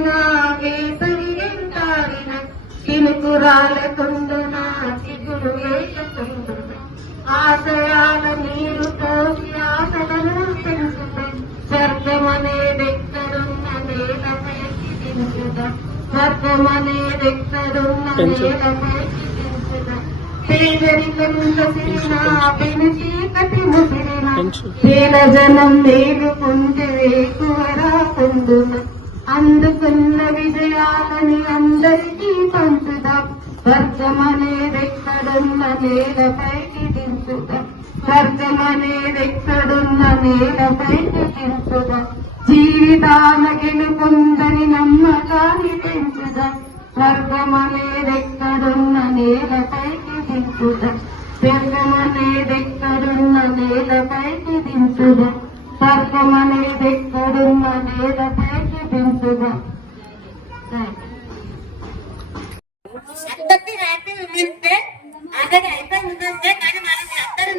వచ్చిన వేసవి వెంటాడిన కినుకురాలకుండున చిగురు వేయకుండున ఆశయాల నీరు పోసి ఆశలను పెంచుతాం. నేలపైకి దించుదాం స్వర్గమనేదెక్కడున్న నేలపైకి పేదరికం కసిరిన ముసిరిన పేద జనం మేలుకుంటే వేకువరా పొందున? అందుకున్న విజయాలని అందరికీ పంచుదాం. స్వర్గమనేదెక్కడున్న నేలపైకి దించుదాం స్వర్గమనేదెక్కడున్న నేలపైకి దించుదాం జీవితాన గెలుపొందని నమ్మకాన్ని పెంచుదాం. స్వర్గమనేదెక్కడున్న నేలపైకి దించుదాం స్వర్గమనేదెక్కడున్న నేలపైకి దించుదాం స్వర్గమనేదెక్కడున్న నేలపైకి దించుదాం అందరికీ హ్యాపీ ఉమెన్స్ డే అందరికి అయిపోయి ఉమెన్స్ డే కానీ మనకి అందరూ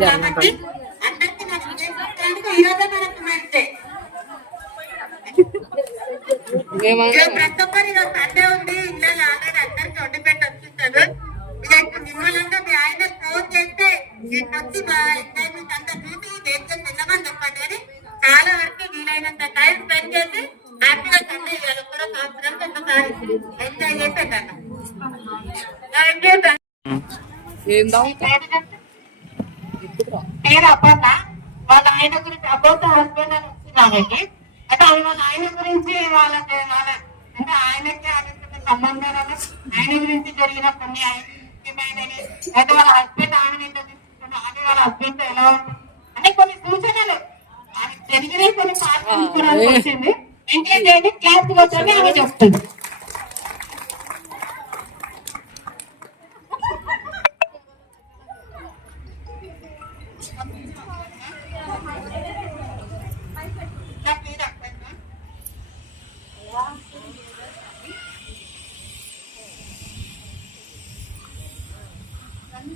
కాబట్టి అందరికీ మన విజయసంక్రాంతికి ఈ రోజే మనకు ఉమెన్స్ డే ప్రతి ఒక్కరు ఈరోజు సండే ఉంది ఇళ్ళలో ఆల్రెడీ అందరికి వండి పెట్టి వచ్చింటారు ఇప్పుడు నిమ్మలంగా మీ ఆయన ఫోన్ చేస్తే నేను వచ్చి మా ఎంజాయ్మెంట్ అంతా చూసి దేంతో తిన్నామని చెప్పండి అని చాలా వరకు వీలైనంత టైం స్పెండ్ చేసి హ్యాపీగా సండే ఇవాళ కూడా సంవత్సరానికి ఒకసారి ఎంజాయ్ చేసేటట్టు థ్యాంక్ యూ ఏందా పేరు అప్పన్న వాళ్ళ ఆయన గురించి అబౌట్ హస్బెండ్ అని వచ్చిందండి అంటే వాళ్ళ ఆయన గురించి వాళ్ళకి వాళ్ళ అంటే ఆయనకి ఆయనకి సంబంధాలను ఆయన గురించి జరిగిన కొన్ని ముఖ్యమైనవి అయితే వాళ్ళ హస్బెండ్ ఆమెను ఎంత తీసుకుంటున్నా ఆమె వాళ్ళ హస్బెండ్ ఎలా అంటే కొన్ని సూచనలు. జరిగిన కొన్ని పాల్గొనడానికి వచ్చింది. ఎంకరేజ్ చేయండి క్లాస్ వచ్చి ఆమె చెప్తుంది.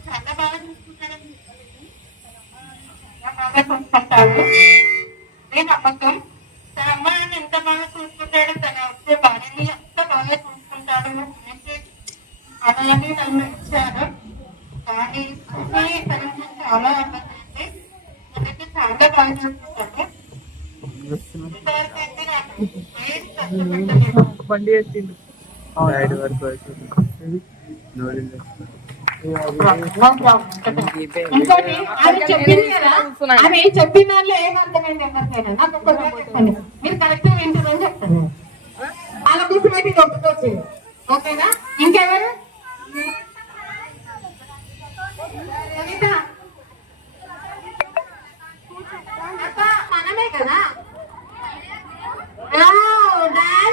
చాలా బాగా చూసుకుంటాడని చాలా బాగా చూసుకుంటారు నేను నమ్మకం తన అమ్మ నన్ను ఎంత బాగా చూసుకుంటాడు తన వచ్చే భార్యని ఎంత బాగా చూసుకుంటాడు అనేసి అలాగే నన్ను ఇచ్చారు కానీ చూసి తన గురించి చాలా అర్థమైంది నన్నైతే చాలా బాగా చూసుకుంటాడు ఇంతవరకు అయితే నాకు ఏం కష్టపడలేదు బండి వేసిండు. సైడ్ వరకు వచ్చింది నూడిల్స్ ఇంకోటి ఆమె చెప్పింది కదా ఆమె చెప్పిన దాంట్లో ఏం అర్థమైంది ఎవరికైనా నాకు ఒక్క మీరు కరెక్ట్ వింటుందని చెప్తాను. వాళ్ళ కూర్చోబెట్టి ఒప్పుకొచ్చింది ఓకేనా? ఇంకెవరు? మనమే కదా. ఆ, డాన్స్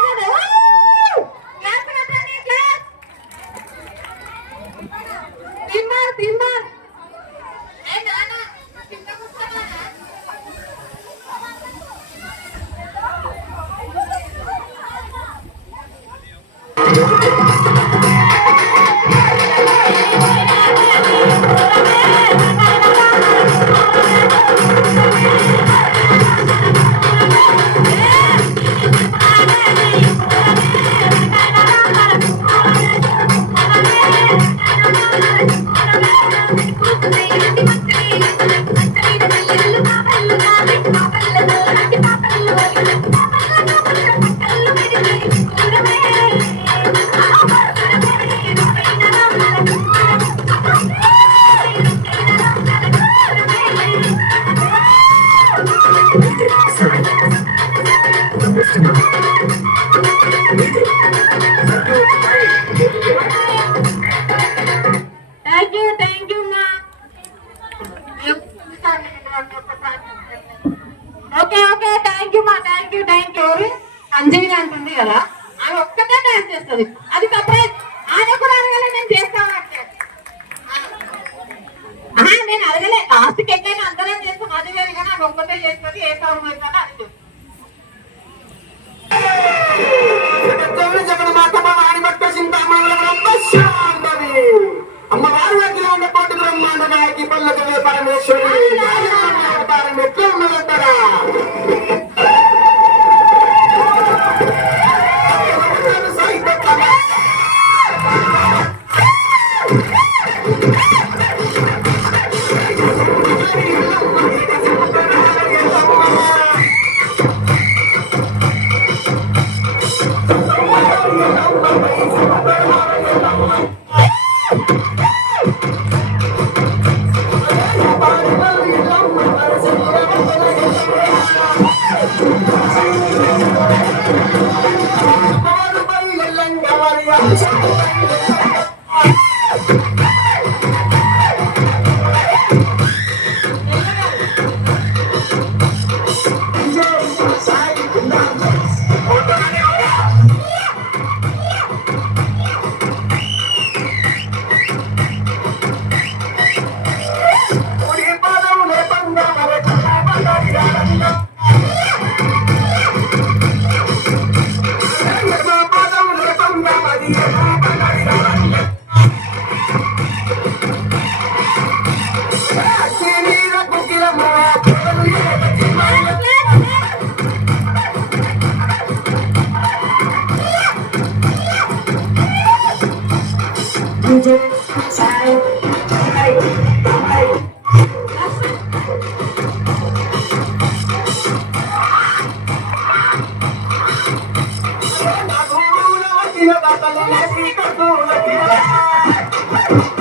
థ్యాంక్ యూ మా thank you thank you Anjali అంటుంది కదా ఆమె ఒక్కటే డాన్స్ చేస్తుంది. అది సపరేట్ ఆమె కూడా అడగలే నేను చేస్తాను నేను అడగలే. లాస్ట్కి ఎక్కడైనా అందరం చేస్తాం అది వేరు కానీ ఆమె ఒక్కటే చేస్తుంది ఏ సాగు అవుతుందో అది అమ్మవారు దగ్గర ఉన్న కోటి బ్రహ్మాండ నాయకి పల్లకవే పరమేశ్వరి అవతారం Oh.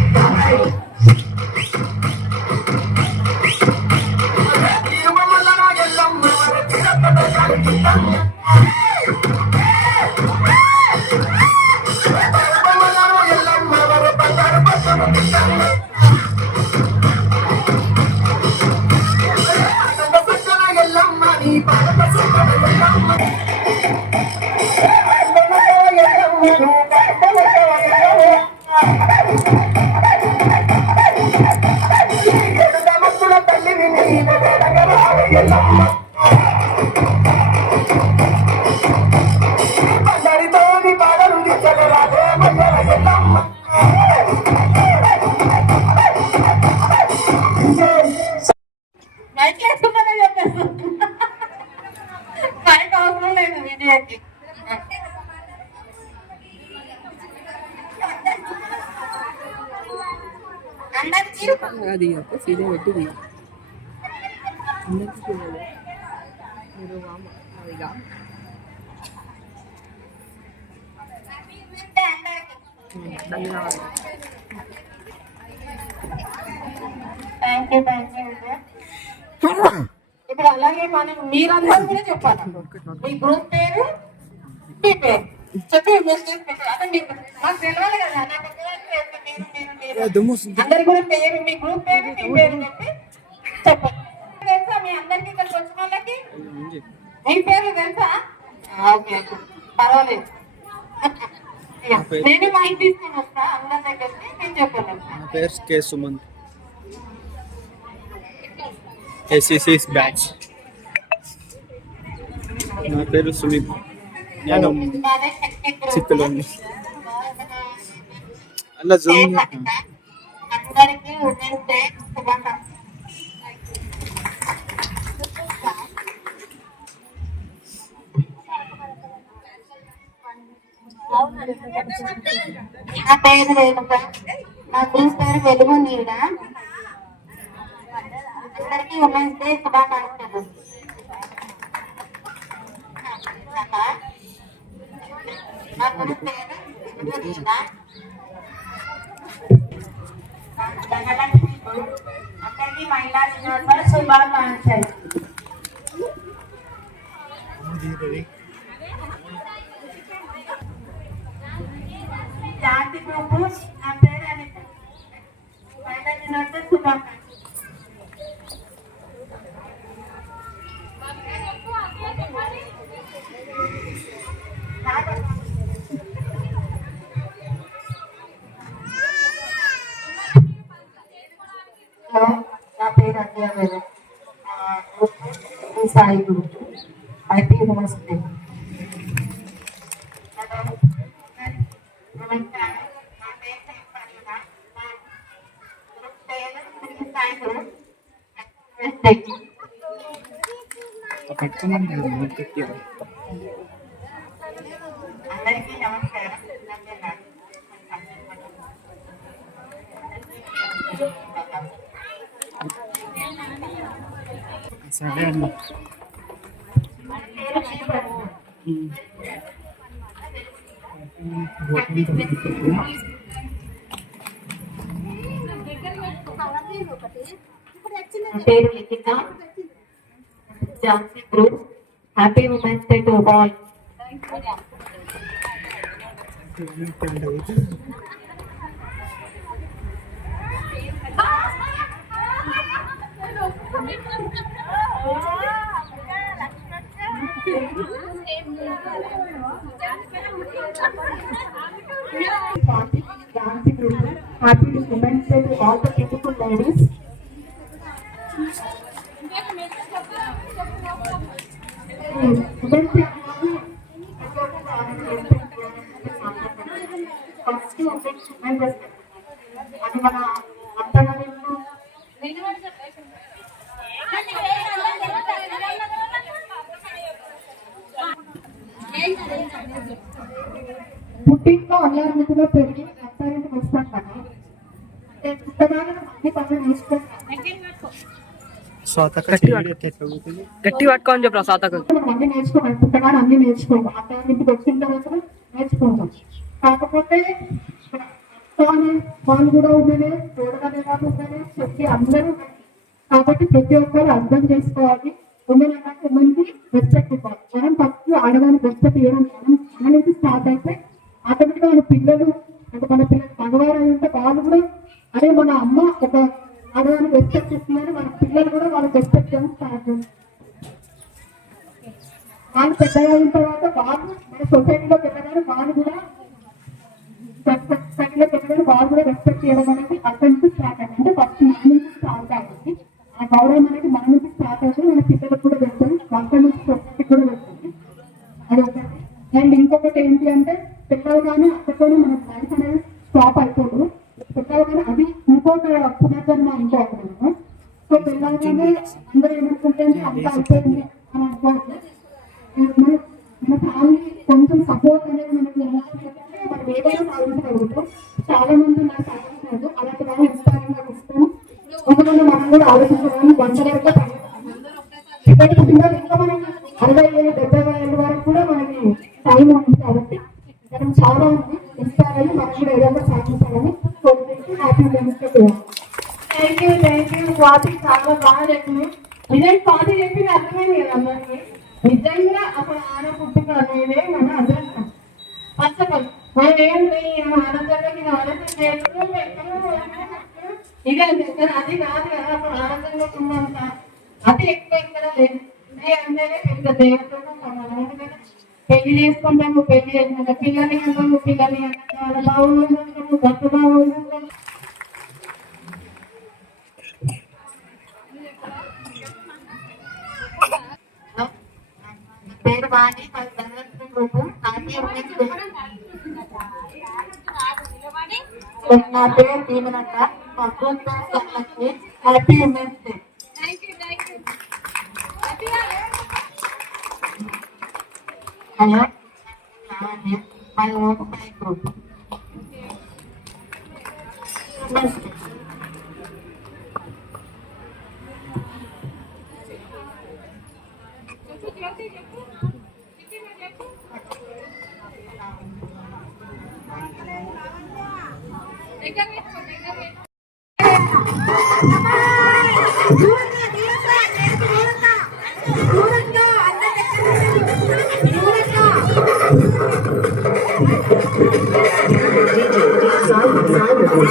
మైక్ వేసుకున్నానే చెప్పేస్తుంది మైక్ అవసరం లేదు వీడియోకి అది అప్పుడు సీదే పెట్టి అందరికీ మీరు అదిగా ధన్యవాదాలు థ్యాంక్ యూ థ్యాంక్ యూ ఇప్పుడు అలాగే మనం మీరందరూ కూడా చెప్పాలి మీ గ్రూప్ పేరు మీ పేరు. చెప్పి మెసేజ్ పెట్టారు అదే మీకు నాకు తెలియాలి కదా నాకు తెలియాలి కదా, మీరు మీరు మీరు. అందరి కూడా పేరు మీ గ్రూప్ పేరు మీ పేరు చెప్పి చెప్పండి. తెలుసా మీ అందరికి ఇక్కడికి వచ్చిన వాళ్ళకి? మీ పేరు తెలుసా? Okay okay. పర్వాలేదు. నేను మైక్ తీసుకొని వస్తా అందరి దగ్గరికి నేను చెప్పాను నా పేరు కే సుమంత్. ఎస్ఎస్ఎస్ బ్యాచ్ నా పేరు సుమిత్ నేను చిత్తలోని అలా జూమ్ నా పేరు రేణుక. నా గ్రూప్ పేరు వెలుగు నీడ. అందరికీ ఉమెన్స్ డే శుభాకాంక్షలు నా గ్రూప్ పేరు వెలుగు నీడ అందరికీ మహిళా దినోత్సవ శుభాకాంక్షలు శాంతి గ్రూపు నా పేరు అనిత మహిళా దినోత్సవ శుభాకాంక్షలు అందరికీ నమస్కారం సరే అన్న పేరు శ్రీప్రభు పేరు Likhitha Jhansi group happy women's day to all party, dancing group. Happy Women's Day to all the beautiful ladies. Women's Day first women respect అది మన అత్తగారిలో పుట్టింట్లో అల్లారు ముద్దుగా పెరిగి అత్తారింటికి వస్తాం కదా పుట్టగానే అన్ని పనులు నేర్చుకుంటాం స్వాత ఎట్లా అవుతుంది గట్టి పట్టుకోని చెప్పరా సాతకు అన్ని నేర్చుకోవాలి పుట్టగానే అన్ని నేర్చుకోవాలి. అత్తారింటికి వచ్చిన తర్వాత నేర్చుకుంటాం. కాకపోతే వాళ్ళు కూడా ఉండనే తోడగానే వాళ్ళు ఉండనే చెప్పి అందరూ ఉన్నారు. కాబట్టి ప్రతి ఒక్కరు అర్థం చేసుకోవాలి. ఉమెన్ అన్నాక ఉమెన్కి రెస్పెక్ట్ ఇవ్వాలి. మనం ఫస్ట్ ఆడవాళ్ళకి రెస్పెక్ట్ ఇవ్వడం మనం మన నుంచి స్టార్ట్ అయితే ఆటోమేటిక్ మన పిల్లలు అంటే మన పిల్లలు మగవారు అయి ఉంటే వాళ్ళు కూడా అదే మన అమ్మ ఒక అది ఆడవాళ్ళకి రెస్పెక్ట్ ఇస్తుందని మన పిల్లలు కూడా వాళ్ళకి రెస్పెక్ట్ చేయడం స్టార్ట్ వాళ్ళు పెద్ద అయిన తర్వాత వాళ్ళు మన సొసైటీలో పెద్దగారు వాళ్ళు కూడా సొసైటీలో పెద్దగారు వాళ్ళు కూడా రెస్పెక్ట్ చేయడం అనేది అక్కడి నుంచి స్టార్ట్ అంటే ఫస్ట్ మన నుంచి స్టార్ట్ అవుతుంది ఆ గౌరవం అనేది ఇప్పటికి పిల్లలు ఇంకా మనం అరవై ఏళ్ళు డెబ్బై ఏళ్ళ వరకు కూడా మనకి టైం ఉంది కాబట్టి మనం చాలా ఉంది ఇన్స్పైర్ మనం కూడా ఏదైనా సాధించాలని కోరుకుంటూ happy thank you thank you Swathi చాలా బాగా చెప్పింది నిజం స్వాతి చెప్పింది అర్థమైంది కదా అందరికి? నిజంగా అసలు ఆడ పుట్టుక అనేదే మన అదృష్టం. ఫస్ట్ ఆఫ్ ఆల్ మనం ఏం లేని ఆనందంగా ఆలోచన చేస్తూ పెట్టు ఇక అది కాదు కదా అసలు ఆనందంగా ఉన్నంత అది ఎక్కువ ఇక్కడ లేదు. ఇది పెద్ద పెళ్ళి చేసుకుంటాము పెళ్ళి చేసినాక పిల్లల్ని అంటాము పిల్లల్ని అంటాము భర్త బాగుంటాము పేరు వాణి మా గ్రూప్. నా పేరు దీవనక్క మా group happy women's day hello my own my